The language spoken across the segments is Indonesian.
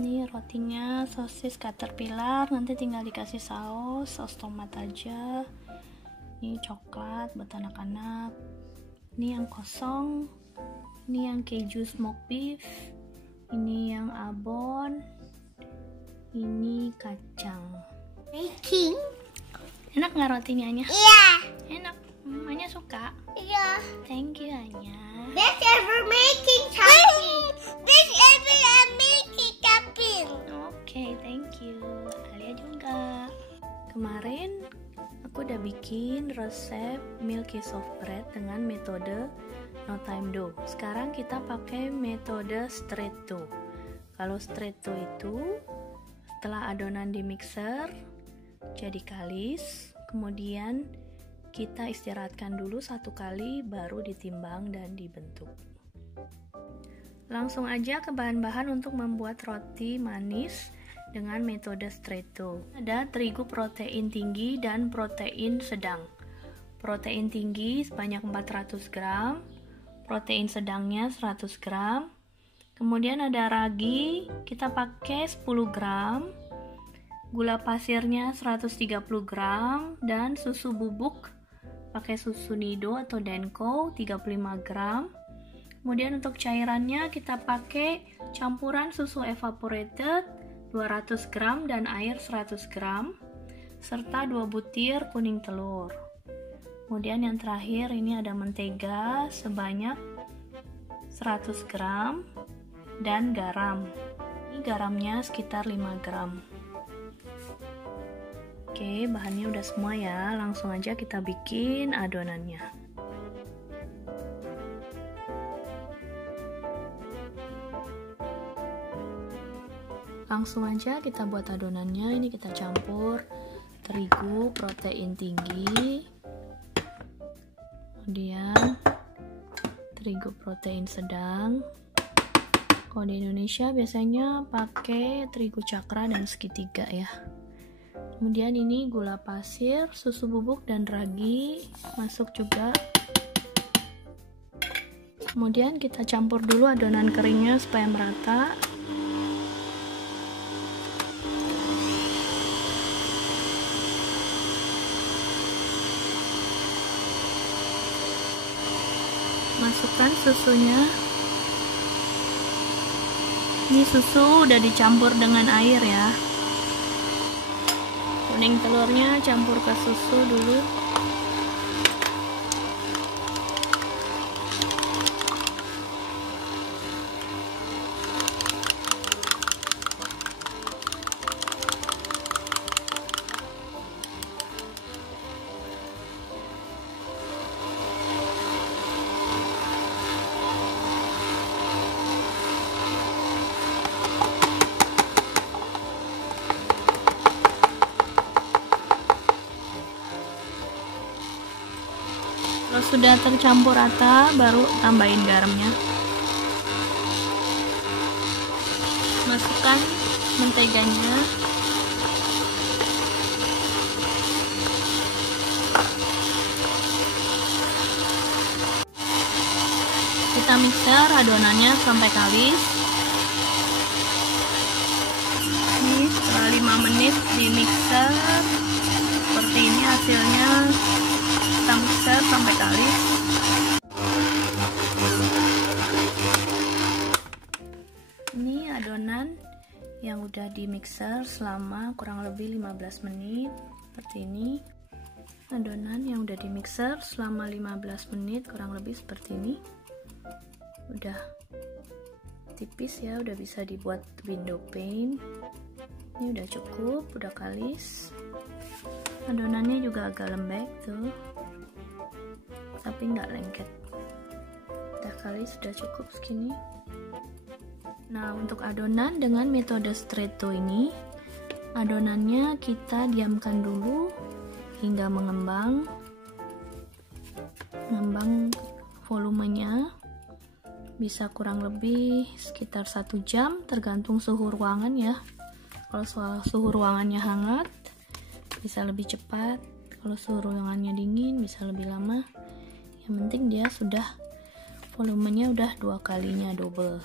Ini rotinya sosis caterpillar, nanti tinggal dikasih saus tomat aja. Ini coklat buat anak-anak. Ini yang kosong. Ini yang keju smoked beef. Ini yang abon. Ini kacang. Making. Enak nggak rotinya, Anya? Iya. Enak. Anya suka. Iya. Thank you, Anya. This ever making something. This ever making something. Oke, thank you. Alia juga. Kemarin aku udah bikin resep milky soft bread dengan metode no time dough. Sekarang kita pakai metode straight dough. Kalau straight dough itu setelah adonan di mixer jadi kalis, kemudian kita istirahatkan dulu 1 kali baru ditimbang dan dibentuk. Langsung aja ke bahan-bahan untuk membuat roti manis dengan metode straight dough. Ada terigu protein tinggi dan protein sedang. Protein tinggi sebanyak 400 gram, protein sedangnya 100 gram. Kemudian ada ragi, kita pakai 10 gram, gula pasirnya 130 gram, dan susu bubuk, pakai susu nido atau denko 35 gram. Kemudian untuk cairannya kita pakai campuran susu evaporated 200 gram dan air 100 gram, serta 2 butir kuning telur. Kemudian yang terakhir ini ada mentega sebanyak 100 gram, dan garam. Ini garamnya sekitar 5 gram. Oke, bahannya udah semua ya. Langsung aja kita bikin adonannya. Langsung aja kita buat adonannya. Ini kita campur terigu protein tinggi, kemudian terigu protein sedang. Kalau di Indonesia biasanya pakai terigu cakra dan segitiga ya. Kemudian ini gula pasir, susu bubuk dan ragi masuk juga. Kemudian kita campur dulu adonan keringnya supaya merata. Masukkan susunya. Ini susu udah dicampur dengan air ya. Kuning telurnya campur ke susu dulu. Kalau sudah tercampur rata, baru tambahin garamnya. Masukkan menteganya. Kita mixer adonannya sampai kalis. Ini setelah 5 menit di mixer, seperti ini hasilnya. Kita mixer sampai kalis. Ini adonan yang udah di mixer selama kurang lebih 15 menit. Seperti ini. Adonan yang udah di mixer selama 15 menit kurang lebih seperti ini. Udah tipis ya, udah bisa dibuat window pane. Ini udah cukup, udah kalis. Adonannya juga agak lembek tuh, tapi nggak lengket. Udah kalis, sudah cukup segini. Nah, untuk adonan dengan metode straight dough ini, adonannya kita diamkan dulu hingga mengembang volumenya. Bisa kurang lebih sekitar 1 jam, tergantung suhu ruangan ya. Kalau suhu ruangannya hangat bisa lebih cepat, kalau suhu ruangannya dingin bisa lebih lama. Yang penting dia sudah volumenya udah 2 kalinya double.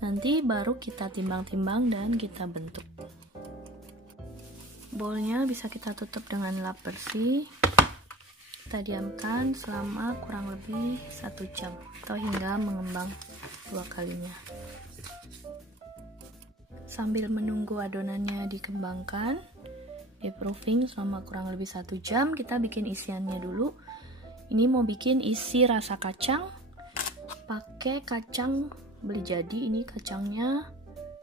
Nanti baru kita timbang-timbang dan kita bentuk. Bolnya bisa kita tutup dengan lap bersih. Kita diamkan selama kurang lebih 1 jam atau hingga mengembang 2 kalinya. Sambil menunggu adonannya dikembangkan, di-proofing selama kurang lebih 1 jam, kita bikin isiannya dulu. Ini mau bikin isi rasa kacang, pakai kacang beli jadi. Ini kacangnya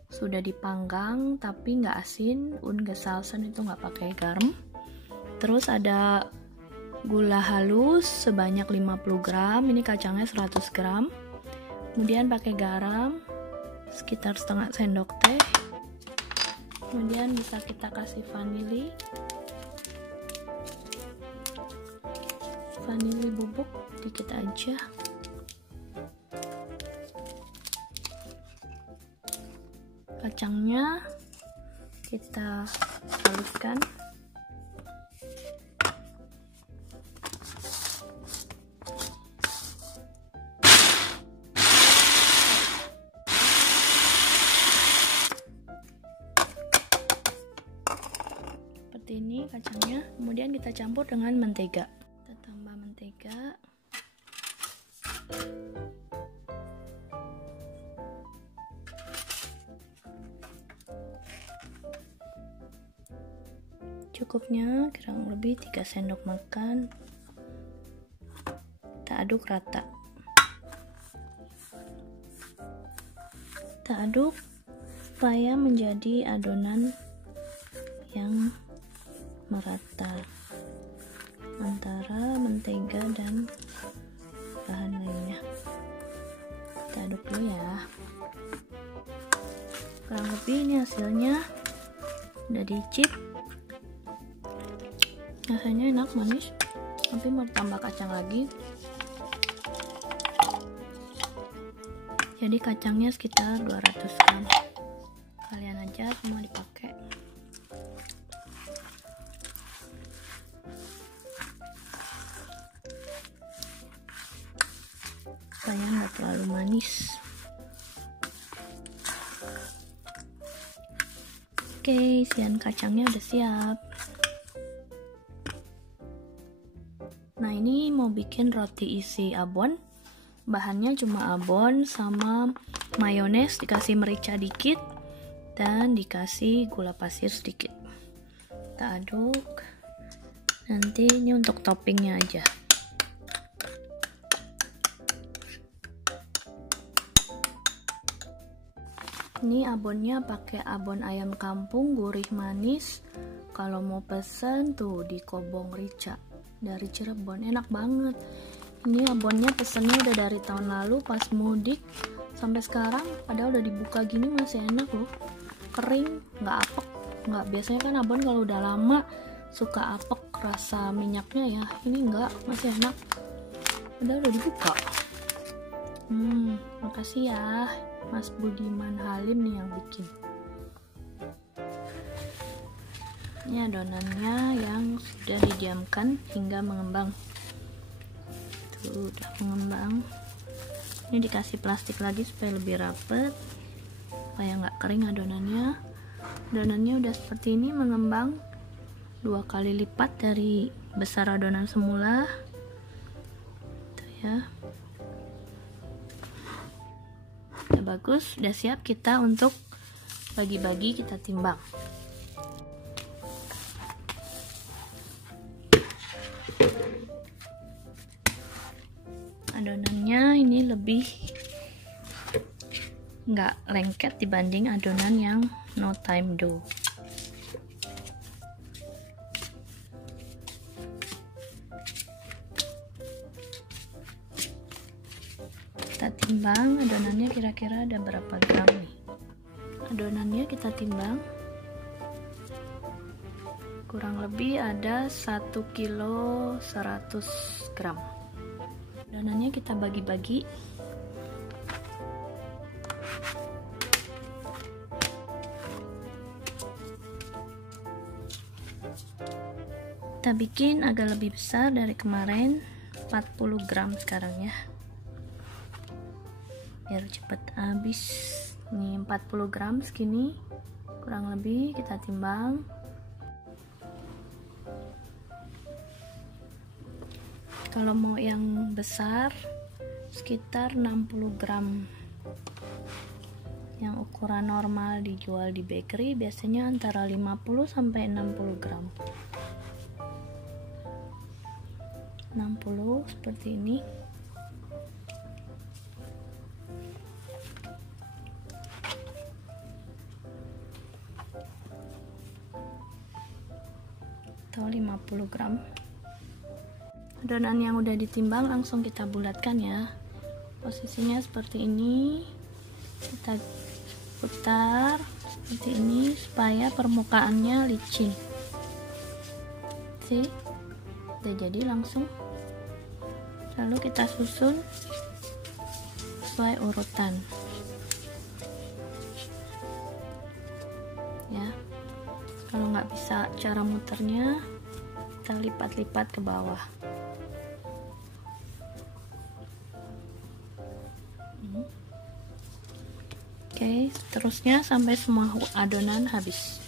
sudah dipanggang tapi nggak asin, ungesalzen, itu nggak pakai garam. Terus ada gula halus sebanyak 50 gram, ini kacangnya 100 gram. Kemudian pakai garam sekitar setengah sendok teh. Kemudian bisa kita kasih vanili bubuk dikit aja. Kacangnya kita haluskan. Seperti ini kacangnya. Kemudian kita campur dengan mentega. Kita tambah mentega. Cukupnya kurang lebih 3 sendok makan. Kita aduk rata. Kita aduk supaya menjadi adonan yang merata antara mentega dan bahan lainnya. Kita aduk dulu ya. Kurang lebih ini hasilnya. Udah dicip. Rasanya enak, manis, tapi mau tambah kacang lagi. Jadi kacangnya sekitar 200 gram. Kalian aja semua dipakai. Supaya nggak terlalu manis. Oke, isian kacangnya udah siap. Nah, ini mau bikin roti isi abon. Bahannya cuma abon sama mayones, dikasih merica dikit dan dikasih gula pasir sedikit. Kita aduk. Nanti ini untuk toppingnya aja. Ini abonnya pakai abon ayam kampung, gurih manis. Kalau mau pesen tuh di Kobong Rica dari Cirebon, enak banget. Ini abonnya pesennya udah dari tahun lalu pas mudik sampai sekarang, padahal udah dibuka gini masih enak loh, kering, nggak apek. Nggak, biasanya kan abon kalau udah lama suka apek rasa minyaknya ya, ini nggak, masih enak, padahal udah dibuka. Makasih ya Mas Budiman Halim nih yang bikin. Ini adonannya yang sudah didiamkan hingga mengembang. Tuh, udah mengembang. Ini dikasih plastik lagi supaya lebih rapet, supaya nggak kering adonannya. Adonannya udah seperti ini, mengembang 2 kali lipat dari besar adonan semula. Tuh ya. Udah bagus, udah siap kita untuk bagi-bagi, kita timbang. Adonannya ini lebih nggak lengket dibanding adonan yang no time dough. Kita timbang adonannya kira-kira ada berapa gram nih. Adonannya kita timbang kurang lebih ada 1 kilo 100 gram. Adonannya kita bagi-bagi. Kita bikin agak lebih besar dari kemarin, 40 gram sekarang ya, biar cepet habis. Ini 40 gram segini kurang lebih, kita timbang. Kalau mau yang besar sekitar 60 gram. Yang ukuran normal dijual di bakery biasanya antara 50 sampai 60 gram. 60 seperti ini. Atau 50 gram. Adonan yang udah ditimbang langsung kita bulatkan ya. Posisinya seperti ini. Kita putar seperti ini supaya permukaannya licin. See? Udah jadi langsung. Lalu kita susun sesuai urutan. Ya. Kalau nggak bisa cara muternya, kita lipat-lipat ke bawah. Oke, seterusnya sampai semua adonan habis.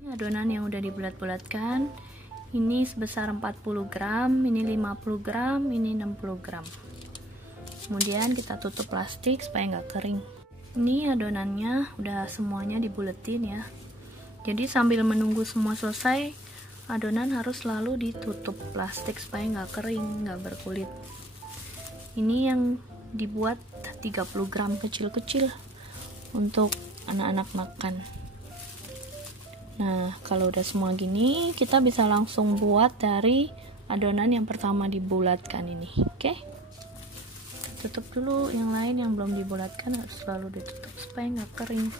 Ini adonan yang udah dibulat-bulatkan. Ini sebesar 40 gram, ini 50 gram, ini 60 gram. Kemudian kita tutup plastik supaya nggak kering. Ini adonannya udah semuanya dibuletin ya. Jadi sambil menunggu semua selesai, adonan harus selalu ditutup plastik supaya nggak kering, nggak berkulit. Ini yang dibuat 30 gram kecil-kecil untuk anak-anak makan. Nah, kalau udah semua gini, kita bisa langsung buat dari adonan yang pertama dibulatkan ini. Oke? Tutup dulu, yang lain yang belum dibulatkan harus selalu ditutup supaya nggak kering.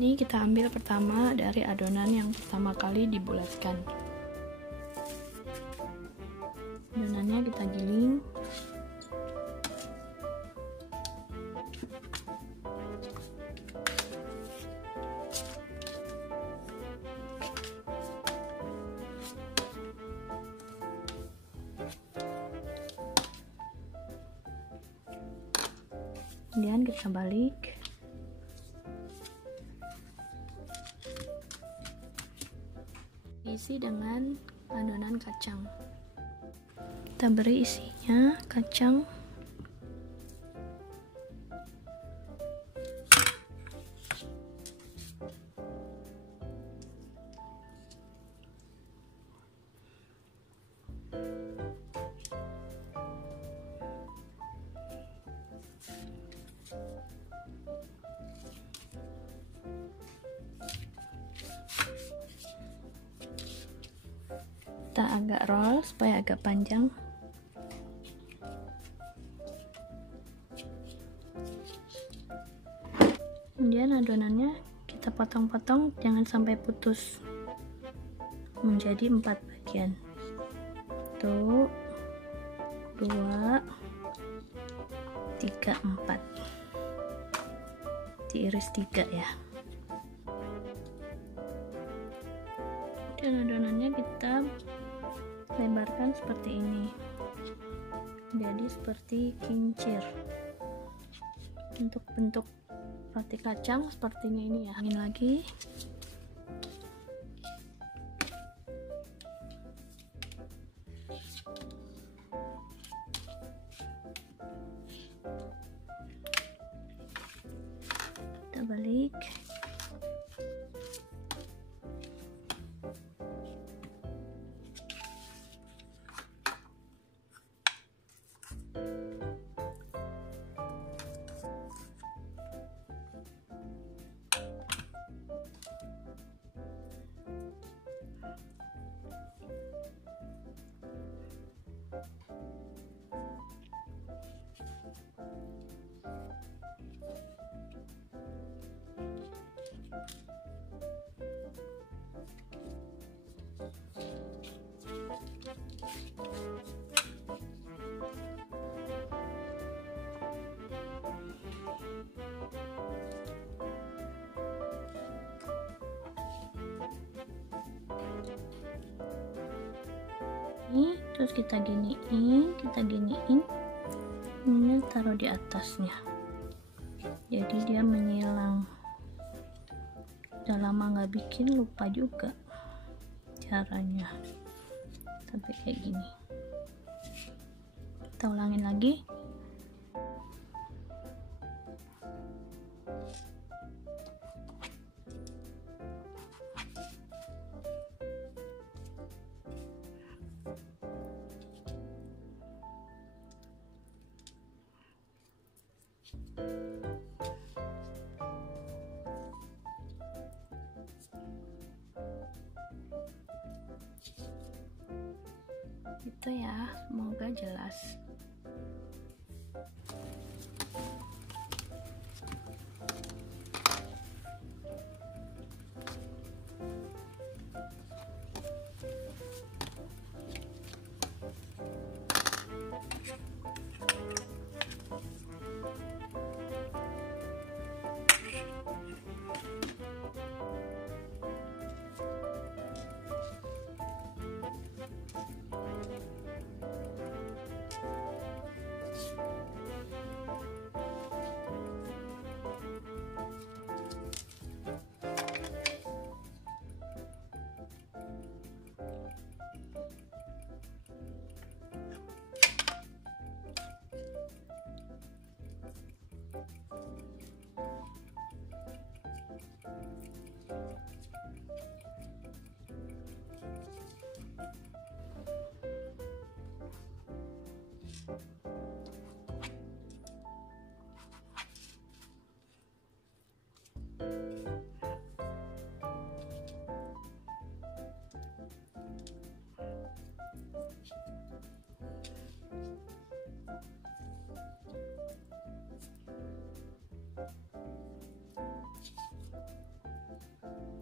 Ini kita ambil pertama dari adonan yang pertama kali dibulatkan. Adonannya kita giling. Kemudian kita balik. Isi dengan adonan kacang. Kita beri isinya kacang. Kita agak roll supaya agak panjang. Kemudian adonannya kita potong-potong, jangan sampai putus, menjadi 4 bagian. 1, 2, 3, 4. Diiris 3 ya. Dan adonannya kita lebarkan seperti ini, jadi seperti kincir. Untuk bentuk roti kacang sepertinya ini ya. Angin lagi. Kita balik. Ini terus kita giniin, ini taruh di atasnya. jadi dia menyilang. Udah lama nggak bikin, lupa juga caranya, sampai kayak gini. Kita ulangin lagi. Itu ya, semoga jelas.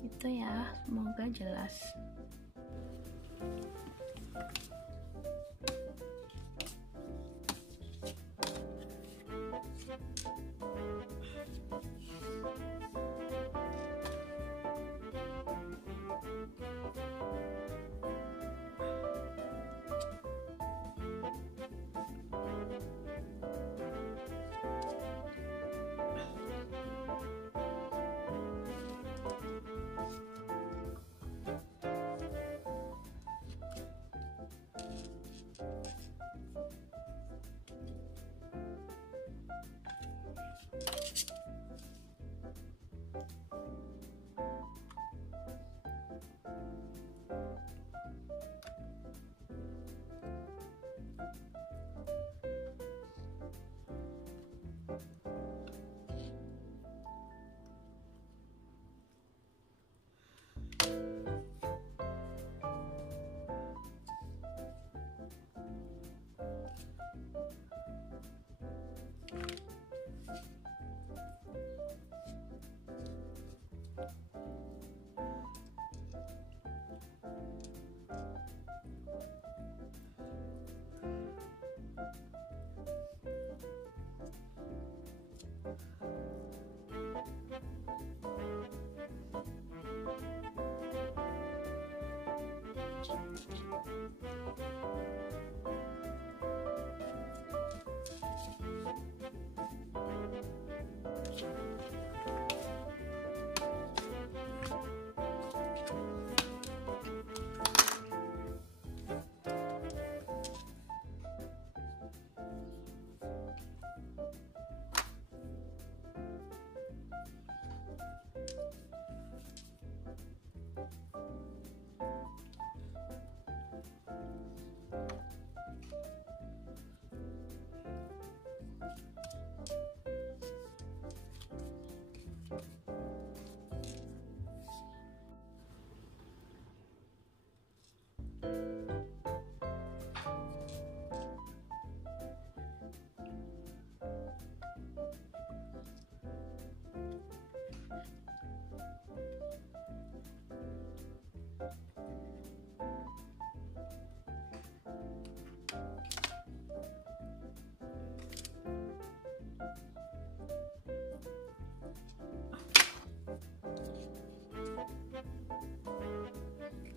Itu ya, semoga jelas.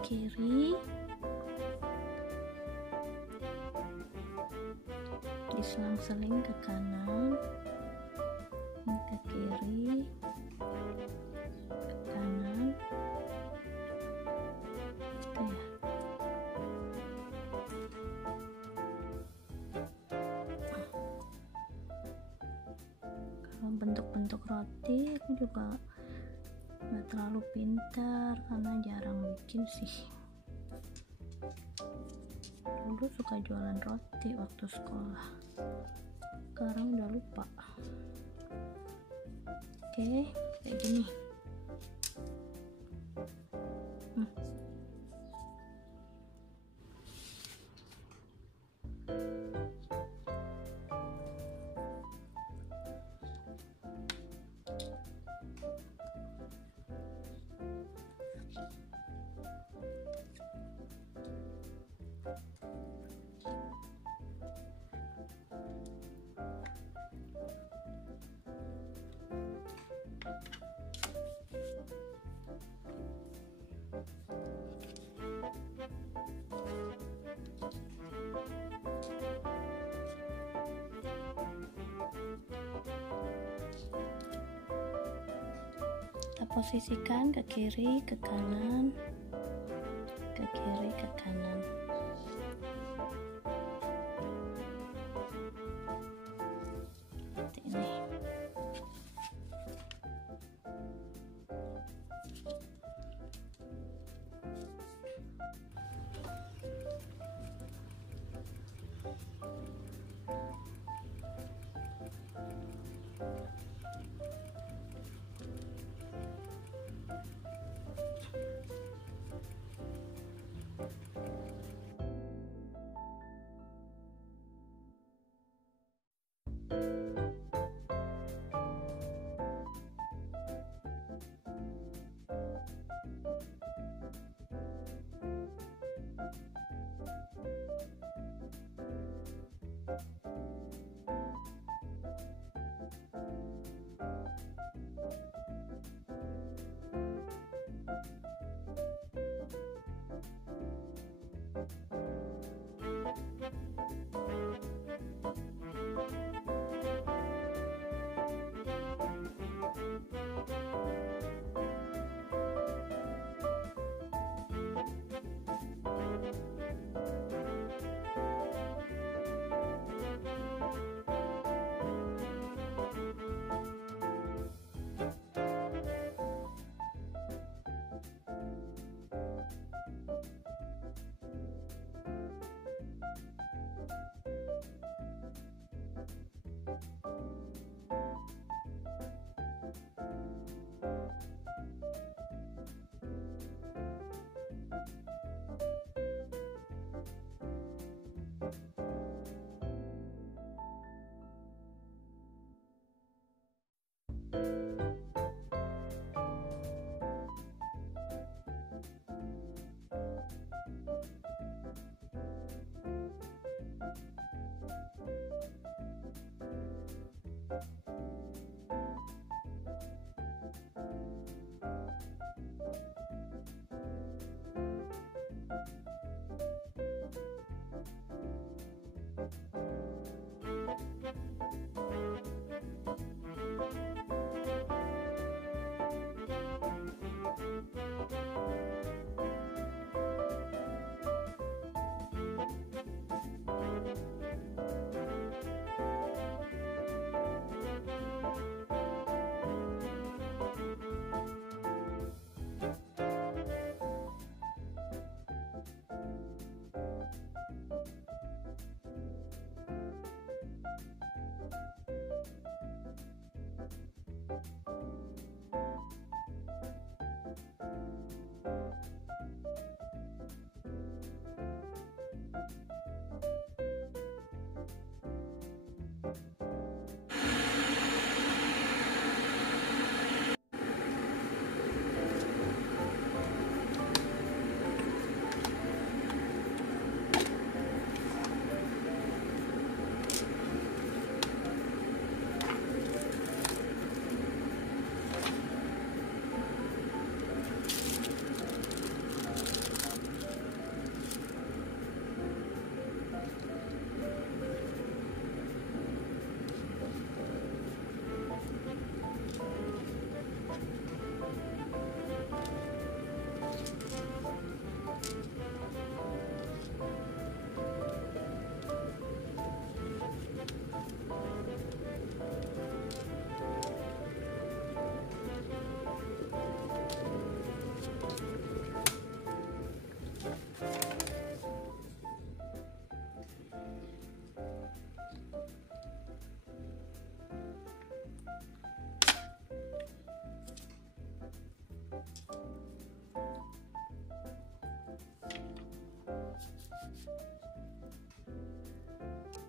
Kiri, diselang-seling ke kanan, ke kiri, ke kanan, gitu ya. Kalau bentuk-bentuk roti aku juga nggak terlalu pintar karena jarang bikin sih. Dulu suka jualan roti waktu sekolah, sekarang udah lupa. Oke, kayak gini. Kita posisikan ke kiri, ke kanan, ke kiri, ke kanan. Seperti ini.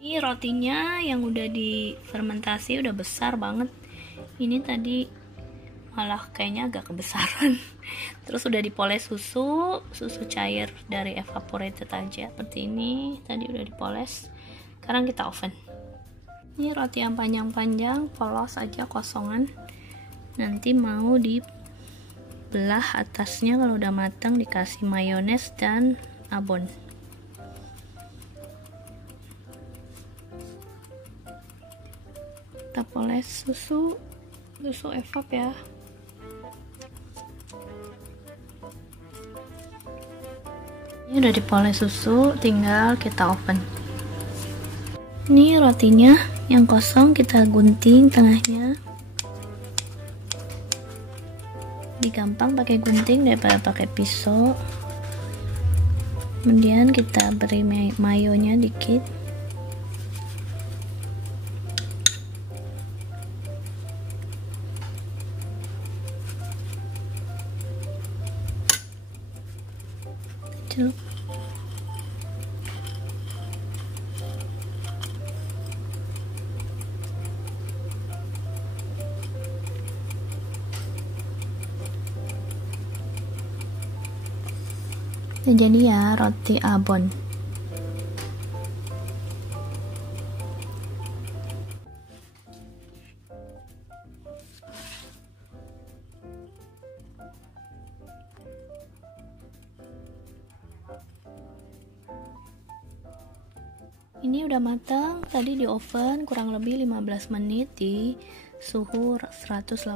Ini rotinya yang udah difermentasi udah besar banget. Ini tadi malah kayaknya agak kebesaran. Terus udah dipoles susu cair dari evaporated aja seperti ini. Tadi udah dipoles. Sekarang kita oven. Ini roti yang panjang-panjang, polos aja kosongan. Nanti mau dibelah atasnya kalau udah matang, dikasih mayones dan abon. Kita poles susu evap ya. Ini udah dipoles susu, tinggal kita oven. Ini rotinya yang kosong kita gunting tengahnya. Lebih gampang pakai gunting daripada pakai pisau. Kemudian kita beri mayonya dikit. Celup. Jadi ya roti abon. Ini udah matang, tadi di oven kurang lebih 15 menit di suhu 180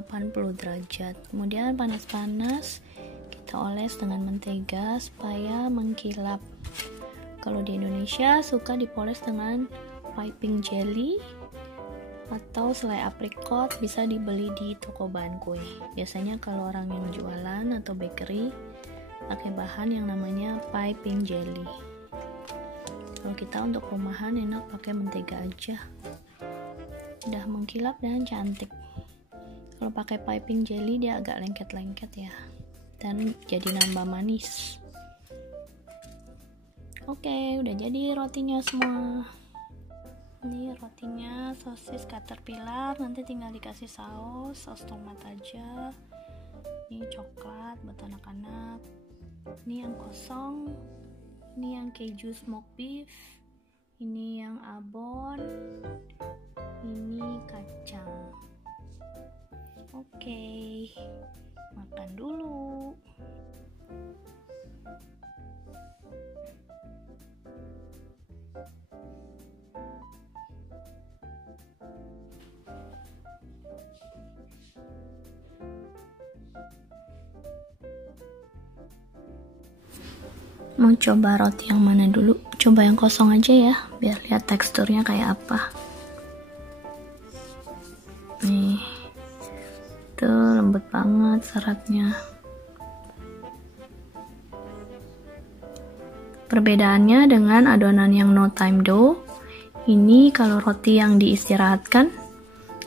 derajat. Kemudian panas-panas kita oles dengan mentega supaya mengkilap. Kalau di Indonesia suka dipoles dengan piping jelly atau selai aprikot, bisa dibeli di toko bahan kue. Biasanya kalau orang yang jualan atau bakery pakai bahan yang namanya piping jelly. Kalau kita untuk rumahan enak pakai mentega aja, udah mengkilap dan cantik. Kalau pakai piping jelly dia agak lengket-lengket ya, dan jadi nambah manis. Oke, udah jadi rotinya semua. Ini rotinya sosis caterpillar, nanti tinggal dikasih saus tomat aja. Ini coklat buat anak-anak. Ini yang kosong. Ini yang keju smoked beef, ini yang abon, ini kacang. Oke, makan dulu. Mau coba roti yang mana dulu? Coba yang kosong aja ya, biar lihat teksturnya kayak apa. Nih, tuh lembut banget seratnya. Perbedaannya dengan adonan yang no time dough, ini kalau roti yang diistirahatkan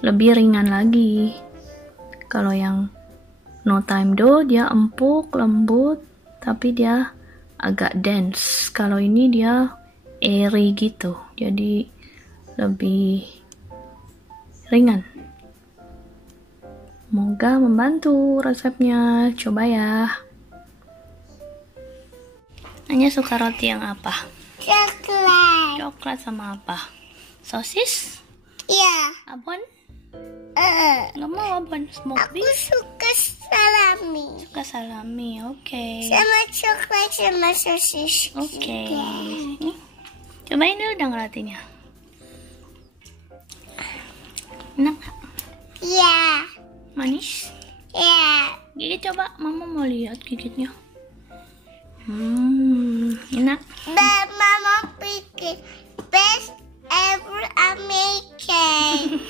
lebih ringan lagi. Kalau yang no time dough dia empuk, lembut, tapi dia agak dense. Kalau ini dia airy gitu, jadi lebih ringan. Semoga membantu resepnya. Coba ya. Hanya suka roti yang apa? Coklat. Coklat sama apa? Sosis? Iya. Abon? Nggak mau abon, smoked Aku beef? suka salami. Suka salami, oke. Sama coklat sama sosis. Oke. juga. Nih, cobain dulu dong rotinya. Enak nggak? Iya. Manis? Iya. Gigi coba, mama mau lihat gigitnya. Enak. Dan mama pikir best ever I making.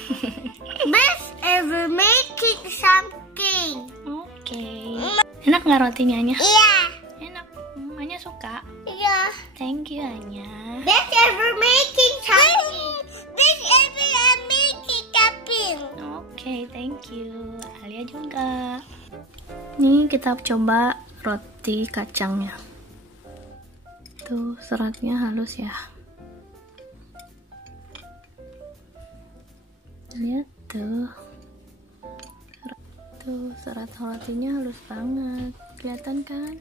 Best ever making something. Oke. Enak nggak rotinya, Anya? Iya. Enak. Anya suka. Iya. Thank you, Anya. Best ever making something. Best ever I making something. Oke, thank you. Alia juga. Nih kita coba roti kacangnya. Tuh seratnya halus ya. Lihat tuh. Tuh, serat rotinya halus banget. Kelihatan kan?